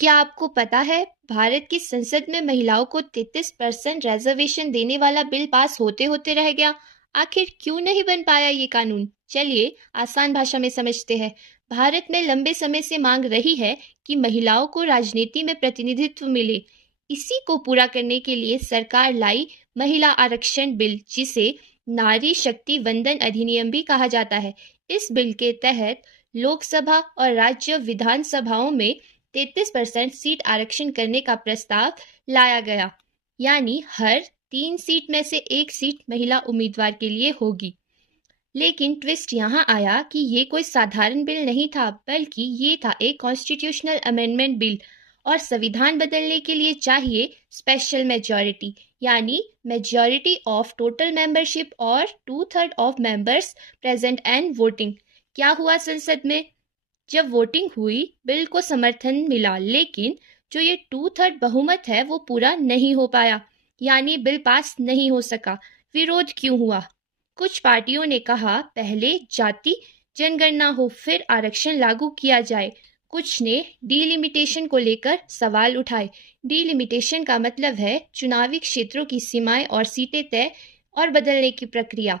क्या आपको पता है भारत की संसद में महिलाओं को 33% रिजर्वेशन देने वाला बिल पास होते होते रह गया। आखिर क्यों नहीं बन पाया ये कानून? चलिए आसान भाषा में समझते हैं। भारत में लंबे समय से मांग रही है कि महिलाओं को राजनीति में प्रतिनिधित्व मिले। इसी को पूरा करने के लिए सरकार लाई महिला आरक्षण बिल, जिसे नारी शक्ति वंदन अधिनियम भी कहा जाता है। इस बिल के तहत लोकसभा और राज्य विधानसभाओं में 33% सीट आरक्षण करने का प्रस्ताव लाया गया, यानी हर 3 सीट में से 1 सीट महिला उम्मीदवार के लिए होगी। लेकिन ट्विस्ट यहाँ आया कि ये कोई साधारण बिल नहीं था, बल्कि ये था एक कॉन्स्टिट्यूशनल अमेंडमेंट बिल, और संविधान बदलने के लिए चाहिए स्पेशल मेजॉरिटी, यानी मेजॉरिटी ऑफ टोटल मेंबरशिप और 2/3 of members present and voting. क्या हुआ संसद में? जब वोटिंग हुई, बिल को समर्थन मिला, लेकिन जो ये 2/3 बहुमत है वो पूरा नहीं हो पाया, यानी बिल पास नहीं हो सका। विरोध क्यों हुआ? कुछ पार्टियों ने कहा पहले जाति जनगणना हो, फिर आरक्षण लागू किया जाए। कुछ ने डीलिमिटेशन को लेकर सवाल उठाए। डीलिमिटेशन का मतलब है चुनावी क्षेत्रों की सीमाएं और सीटें तय और बदलने की प्रक्रिया।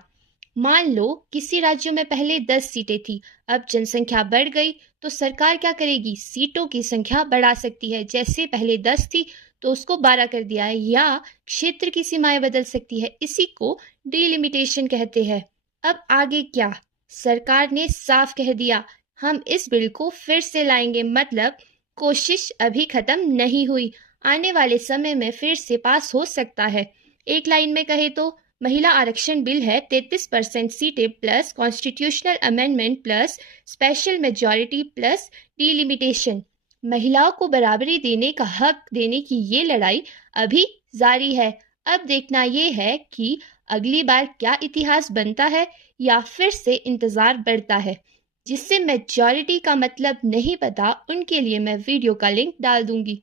मान लो किसी राज्यों में पहले 10 सीटें थी, अब जनसंख्या बढ़ गई तो सरकार क्या करेगी? सीटों की संख्या बढ़ा सकती है। जैसे पहले 10 थी तो उसको 12 कर दिया है, या क्षेत्र की सीमाएं बदल सकती है। इसी को डीलिमिटेशन कहते हैं। अब आगे क्या? सरकार ने साफ कह दिया, हम इस बिल को फिर से लाएंगे। मतलब कोशिश अभी खत्म नहीं हुई, आने वाले समय में फिर से पास हो सकता है। एक लाइन में कहे तो महिला आरक्षण बिल है 33% सीटें plus constitutional amendment plus special majority plus delimitation. महिलाओं को बराबरी देने का हक देने की ये लड़ाई अभी जारी है। अब देखना ये है कि अगली बार क्या इतिहास बनता है या फिर से इंतजार बढ़ता है। जिससे मेजॉरिटी का मतलब नहीं पता, उनके लिए मैं वीडियो का लिंक डाल दूंगी।